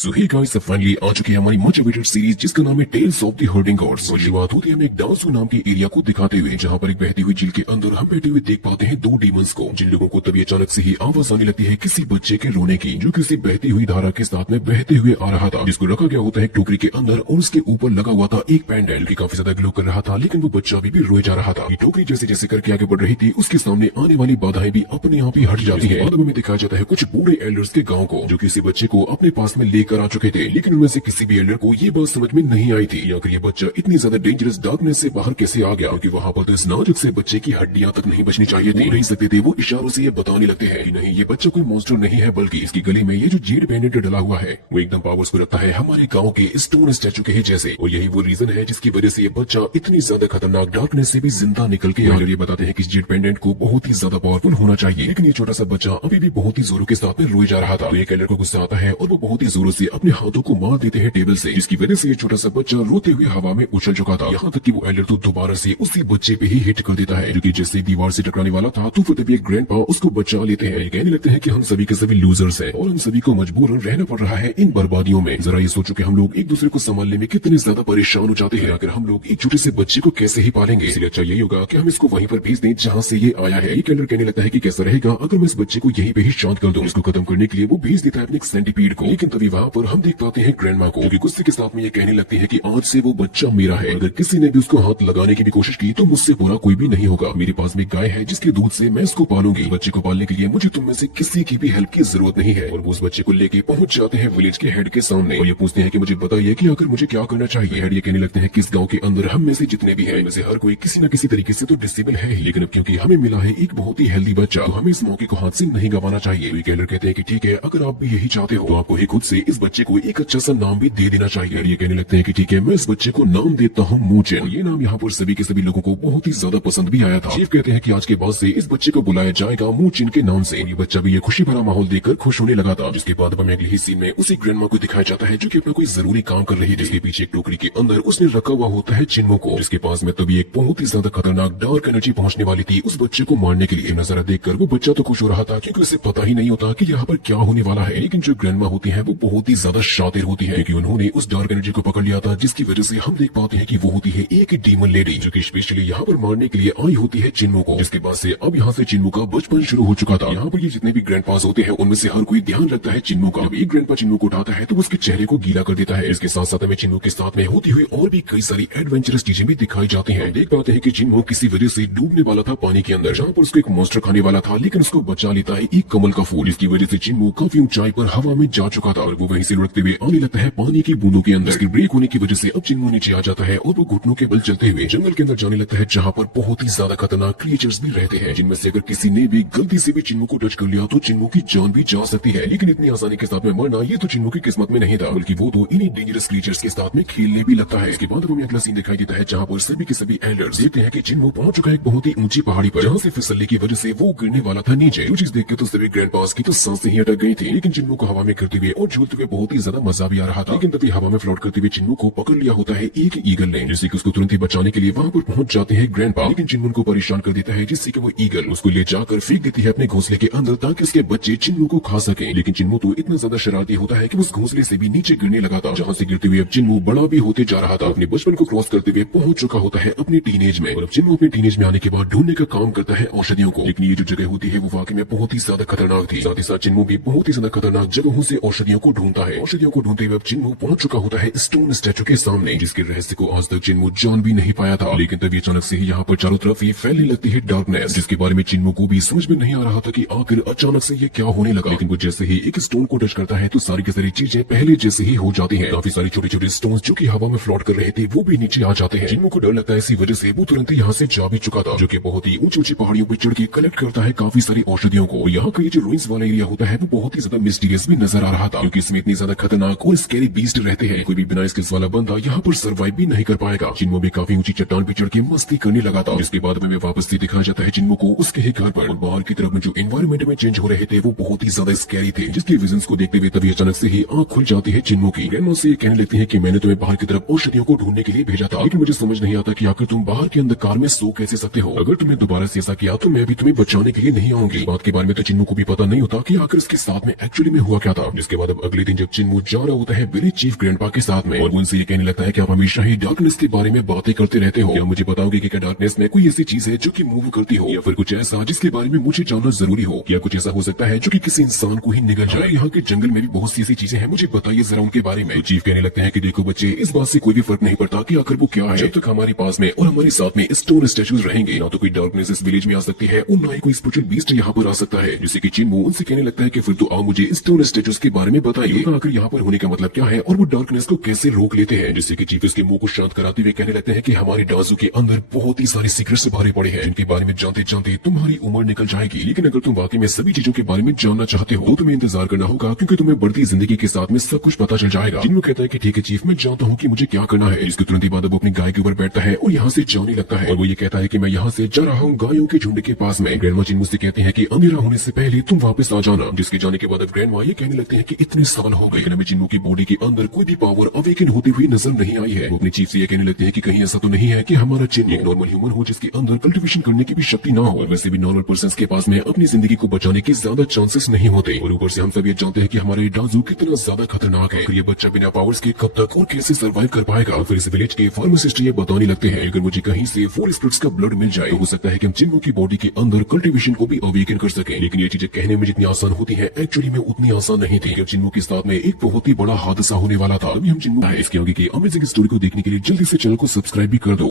सो hey guys, finally आ चुकी है हमारी मच अवेटेड सीरीज जिसका नाम है tales of the herding gods. और शुरुआत होती है हमें एक डांसू नाम के एरिया को दिखाते हुए, जहां पर एक बहती हुई झील के अंदर हम बैठे हुए देख पाते हैं दो डीमंस को, जिन लोगों को तभी अचानक से ही आवाज आने लगती है किसी बच्चे के रोने की, जो किसी बहती हुई धारा के साथ में बहते हुए आ रहा था, जिसको रखा गया होता है टोकरी के अंदर और उसके ऊपर लगा हुआ था एक पेंडेंट की काफी ज्यादा ग्लो कर रहा था। लेकिन वो बच्चा अभी भी रोए जा रहा था। ये टोकरी जैसे जैसे करके आगे बढ़ रही थी, उसके सामने आने वाली बाधाएं भी अपने आप ही हट जाती है। बाद में दिखाया जाता है कुछ बूढ़े एल्डर्स के गाँव को, जो किसी बच्चे को अपने पास में लेकर आ चुके थे, लेकिन उनमें से किसी भी एल्डर को ये बात समझ में नहीं आई थी आखिर ये बच्चा इतनी ज्यादा डेंजरस डार्कनेस से बाहर कैसे आ गया, क्योंकि वहाँ पर तो इस नाजुक से बच्चे की हड्डियां तक नहीं बचनी चाहिए थी। नहीं सकते थे वो इशारों से ये बताने लगते हैं कि नहीं, ये बच्चा कोई मॉन्स्टर नहीं है, बल्कि इसकी गले में ये जो जेड पेंडेंट डला हुआ है वो एकदम पावर्स को रखता है हमारे गाँव के स्टोन स्टैचू के ही जैसे। और यही वो रीजन है जिसकी वजह से ये बच्चा इतनी ज्यादा खतरनाक डार्कनेस से भी जिंदा निकल के आगे। ये बताते हैं कि जेड पेंडेंट को बहुत ही ज्यादा पावरफुल होना चाहिए, लेकिन ये छोटा सा बच्चा अभी भी बहुत ही जोरों के साथ में रोए जा रहा था। तो एक एल्डर को गुस्सा आता है और वो बहुत ही जोरों से अपने हाथों को मार देते हैं टेबल से, जिसकी वजह से ये छोटा सा बच्चा रोते हुए हवा में उछल चुका था। यहाँ तक कि वो एल्डर तो दोबारा से उसी बच्चे पे ही हिट कर देता है, जो कि जैसे दीवार से टकराने वाला था तो फिर तभी एक ग्रैंडपा उसको बचा लेते हैं। कहने लगते हैं कि हम सभी के सभी लूजर्स हैं और हम सभी को मजबूरन रहना पड़ रहा है इन बर्बादियों में। जरा ये सोचो कि हम लोग एक दूसरे को संभालने में कितने ज्यादा परेशान हो जाते हैं, अगर हम लोग एक छोटे से बच्चे को कैसे ही पालेंगे। इसलिए अच्छा यही होगा कि हम इसको वहीं पर भेज दें जहाँ से ये आया है। एक एल्डर कहने लगता है कि कैसा रहेगा अगर मैं इस बच्चे को यहीं पे ही शांत कर दूं। इसको खत्म करने के लिए वो भेज देता है अपने सेंटीपीड को, लेकिन तभी वहाँ पर हम देख पाते हैं ग्रैंडमा को, जो गुस्से के साथ में ये कहने लगती है कि आज से वो बच्चा मेरा है। अगर किसी ने भी उसको हाथ लगाने की भी कोशिश की तो मुझसे बुरा कोई भी नहीं होगा। मेरे पास में गाय है जिसके दूध से मैं इसको पालूंगी। बच्चे को पालने के लिए मुझे तुम में से किसी की भी हेल्प की जरूरत नहीं है। और वो उस बच्चे को लेके पहुंच जाते हैं विलेज के हेड के सामने और ये पूछते हैं कि मुझे बताइए कि आखिर मुझे क्या करना चाहिए। हेड ये कहने लगते हैं कि इस गाँव के अंदर हम में से जितने भी हैं, हर कोई किसी न किसी तरीके से तो डिसेबल है ही, लेकिन अब क्योंकि हमें मिला है एक बहुत ही हेल्दी बच्चा, तो हमें इस मौके को हाथ से नहीं गंवाना चाहिए। तो कहलर कहते हैं कि ठीक है, अगर आप भी यही चाहते हो तो आपको ही खुद से इस बच्चे को एक अच्छा सा नाम भी दे देना चाहिए। ये कहने लगते हैं कि ठीक है, मैं इस बच्चे को नाम देता हूँ मूचिन। ये नाम यहाँ पर सभी के सभी लोगों को बहुत ही ज्यादा पसंद भी आया था। चीफ कहते हैं कि आज के बाद से इस बच्चे को बुलाया जाएगा मूचिन के नाम से। ये बच्चा भी ये खुशी भरा माहौल देखकर खुश होने लगा था, जिसके बाद हमें अगले ही सीन में उसी ग्रैंडमा को दिखाया जाता है जो कि अपना कोई जरूरी काम कर रही है, जिसके पीछे एक टोकरी के अंदर उसने रखा हुआ होता है चिन्मो को, जिसके पास में तभी एक बहुत ही ज्यादा खतरनाक डार्क एनर्जी पहुंचने वाली थी उस बच्चे को मारने के लिए। नजारा देखकर वो बच्चा तो खुश हो रहा था क्योंकि उसे पता ही नहीं होता कि यहाँ पर क्या होने वाला है, लेकिन जो ग्रैंडमा होती है वो बहुत ही ज्यादा शातिर होती है, क्योंकि उन्होंने उस डार्क एनर्जी को पकड़ लिया था, जिसकी वजह से हम देख पाते हैं कि वो होती है एक डीमन लेडी, जो कि स्पेशली यहाँ पर मारने के लिए आई होती है चिन्मो को। जिसके बाद से अब यहाँ से चिन्मो का बचपन शुरू हो चुका था। यहाँ पर ये जितने भी ग्रैंड पास होते हैं उनमें से हर कोई ध्यान रखता है चिन्मो का। जब एक ग्रैंड पा चिन्मो को उठाता है तो उसके चेहरे को गीला कर देता है। इसके साथ साथ हमें चिन्मो के साथ में होती हुई और भी कई सारी एडवेंचरस चीजें भी दिखाई जाती हैं। देख पाते हैं कि चिन्मो किसी वजह से डूबने वाला था पानी के अंदर, जहाँ पर उसको एक मॉन्स्टर खाने वाला था, लेकिन उसको बचा लेता है एक कमल का फूल। इसकी वजह से चिन्मो काफी ऊंचाई पर हवा में जा चुका था और वो वहीं से लुढ़कते हुए आने लगता है पानी की बूंदों के अंदर। ब्रेक होने की वजह से अब चिन्मो नीचे आ जाता है और वो घुटनों के बल चलते हुए जंगल के अंदर जाने लगता है, जहाँ पर बहुत ही ज्यादा खतरनाक क्रिएचर्स भी रहते हैं, जिनमें से अगर किसी ने भी गलती से भी चिन्मो को टच कर लिया तो चिन्मो की जान भी जा सकती है। लेकिन इतनी आसानी के साथ में मरना ये तो चिन्मो की किस्मत में नहीं था, बल्कि वो तो इन्हीं डेंजरस क्रिएचर्स के साथ में खेलने भी लगता है। इसके बाद हमें अगला सीन दिखाई देता है जहाँ पर सभी के सभी एल्डर्स देखते हैं कि चिन्मो पहुंच चुका है एक बहुत ही ऊंची पहाड़ी पर, जहाँ से फिसलने की वजह से वो गिरने वाला था नीचे। जो चीज देख के तो सभी ग्रैंड पास की तो सांसें ही अटक गई थी, लेकिन चिन्मो को हवा में करते हुए और झूलते हुए बहुत ही ज्यादा मजा भी आ रहा था। लेकिन तभी हवा में फ्लोट करते हुए चिन्मो को पकड़ लिया होता है एक ईगल ने, जिससे कि उसको तुरंत ही बचाने के लिए वहाँ पर पहुंच जाते हैं ग्रैंड पा, लेकिन चिन्मो को परेशान कर देता है, जिससे कि वो ईगल उसको ले जाकर फेंक देती है अपने घोंसले के अंदर ताकि उसके बच्चे चिन्मो को खा सके। लेकिन चिन्मो तो इतना ज्यादा शरारती होता है कि उस घोंसले से भी नीचे गिरने लगा था, जहाँ से गिरते हुए अब चिन्मो बड़ा भी होते जा रहा था। अपने बचपन को क्रॉस करते हुए पहुंच चुका होता है अपने टीनेज में, और अब चिन्मो अपने टीनेज में आने के बाद ढूंढने का काम करता है औषधियों को। लेकिन ये जो जगह होती है वो वाकई में बहुत ही ज्यादा खतरनाक थी। साथ ही साथ चिन्मो भी बहुत ही ज्यादा खतरनाक जगहों से औषधियों को ढूंढता है। औषधियों को ढूंढते हुए अब चिन्मो पहुंच चुका होता है स्टोन स्टैचू के सामने, जिसके रहस्य को आज तक चिन्मो जान भी नहीं पाया था। लेकिन तभी अचानक से ही यहाँ पर चारों तरफ ये फैलने लगती है डार्कनेस, जिसके बारे में चिन्मो को भी समझ में नहीं आ रहा था कि आखिर अचानक से ये क्या होने लगा। लेकिन वो जैसे ही एक स्टोन को टच करता है तो सारी की सारी चीजें पहले जैसे ही हो जाती हैं। काफी सारी छोटे छोटे स्टोन्स जो कि हवा में फ्लोट कर रहे थे वो भी नीचे आ जाते हैं। चिन्मो को डर लगता है, इसी वजह से वो तुरंत यहाँ से जा भी चुका था, जो कि बहुत ही ऊंची ऊंची पहाड़ियों पर चढ़ के कलेक्ट करता है काफी सारी औषधियों को। यहाँ का ये जो रूइंस वाला एरिया होता है वो बहुत ही ज्यादा मिस्टीरियस भी नजर आ रहा था, क्योंकि इसमें इतनी ज्यादा खतरनाक और स्कैरी बीस्ट रहते हैं। कोई भी बिना स्किल्स वाला बंदा यहाँ पर सर्वाइव भी नहीं कर पाएगा। चिन्मो भी काफी ऊंची चट्टान पर चढ़ के मस्ती करने लगा था, जिसके बाद में वापस से दिखाया जाता है चिन्मो को उसके ही घर पर। और बाहर की तरफ में जो एनवायरमेंट में चेंज हो रहे थे वो बहुत ही ज्यादा स्कैरी थे, जिसके विजन्स को देखते हुए तभी अचानक से ही आंख खुल जाती है चिन्मो की। ग्रैंडमा से कहने लगती है कि मैंने तुम्हें बाहर की तरफ औषधियों को ढूंढने के लिए भेजा था, लेकिन मुझे समझ नहीं आता कि आखिर तुम बाहर के अंधकार में सो कैसे सकते हो। अगर तुमने दोबारा से ऐसा किया तो मैं भी तुम्हें बचाने के लिए नहीं आऊंगी। बात के बारे में तो चिन्मो को भी पता नहीं होता कि आखिर इसके साथ में एक्चुअली में हुआ क्या था। जिसके बाद अब अगले दिन जब चिन्मू जा रहा होता है विलेज चीफ ग्रैंडपा के साथ में और वो उनसे ये कहने लगता है कि आप हमेशा ही डार्कनेस के बारे में बातें करते रहते हो, क्या मुझे बताओगे कि क्या डार्कनेस में कोई ऐसी चीज है जो कि मूव करती हो या फिर कुछ ऐसा जिसके बारे में मुझे जानना जरूरी हो? क्या कुछ ऐसा हो सकता है जो कि किसी इंसान को ही निगल जाए? यहाँ के जंगल में भी बहुत सी ऐसी चीजें हैं, मुझे बताइए जरा उनके बारे में। तो चीफ कहने लगते हैं कि देखो बच्चे, इस बात से कोई भी फर्क नहीं पड़ता कि आखिर वो क्या है, जब तक हमारे पास में और हमारे साथ में स्टोन स्टैचूज रहेंगे ना तो कोई डार्कनेस इस विलेज में आ सकती है और ना ही कोई स्पिरिचुअल बीस्ट यहाँ पर आ सकता है। जिससे कि चिन्मू उनसे कहने लगता है कि फिर तो आओ मुझे स्टोन स्टैचूज के बारे में बताइए, आखिर यहाँ पर होने का मतलब क्या है और वो डार्कनेस को कैसे रोक लेते हैं। जिससे कि चीफ उसके मुंह को शांत कराते हुए कहने लगते हैं कि हमारे डांसू के अंदर बहुत ही सारे सीक्रेट्स भरे पड़े हैं जिनके बारे में जानते जानते तुम्हारी उम्र निकल जाएगी। लेकिन अगर तुम वाकई में सभी चीजों के बारे में जानना चाहते हो तो तुम्हें इंतजार करना होगा, क्योंकि तुम्हें बढ़ती जिंदगी के साथ में सब कुछ पता चल जाएगा। चिन्मू कहता है कि ठीक है चीफ, मैं जानता हूँ कि मुझे क्या करना है। इसके तुरंत बाद वो अपनी गाय के ऊपर बैठता है और यहाँ से जाने लगता है और वो ये कहता है कि मैं यहाँ से जा रहा हूँ गायों के झुंड के पास में। ग्रैंडमा चिन्मू से कहते हैं कि अंधेरा होने से पहले तुम वापस आ जाना। जिसके जाने के बाद अब ग्रैंडमा ये कहने लगते हैं कि इतने साल हो गए लेकिन हमें चिन्मू की बॉडी के अंदर कोई भी पावर अवेकन होती हुई नजर नहीं आई है। वो अपनी चीफ से ये कहने लगते हैं कि कहीं ऐसा तो नहीं है कि हमारा चिन्मू एक नॉर्मल ह्यूमन हो जिसके अंदर कल्टिवेशन करने की भी शक्ति ना हो। वैसे भी नॉर्मल पर्सन के पास में अपनी जिंदगी को बचाने के ज्यादा चांसेस नहीं होते और ऊपर से हम सब ये जानते हैं कि हमारे डांसू कितना ज्यादा खतरनाक है। फिर ये बच्चा बिना पावर्स के कब तक और कैसे सर्वाइव कर पाएगा? फिर इस विलेज के फार्मासिस्ट ये बताने लगते हैं अगर मुझे कहीं से 4 स्पिरिट्स का ब्लड मिल जाए तो हो सकता है कि हम चिन्मू की बॉडी के अंदर कल्टिवेशन को भी अवेकन कर सके। लेकिन ये चीजें कहने में जितनी आसान होती है एक्चुअली में उतनी आसान नहीं थी। चिन्मू के साथ में एक बहुत ही बड़ा हादसा होने वाला था। अभी हम चिन्मू इसके आगे की अमेजिंग स्टोरी को देखने के लिए जल्दी से चैनल को सब्सक्राइब भी कर दो।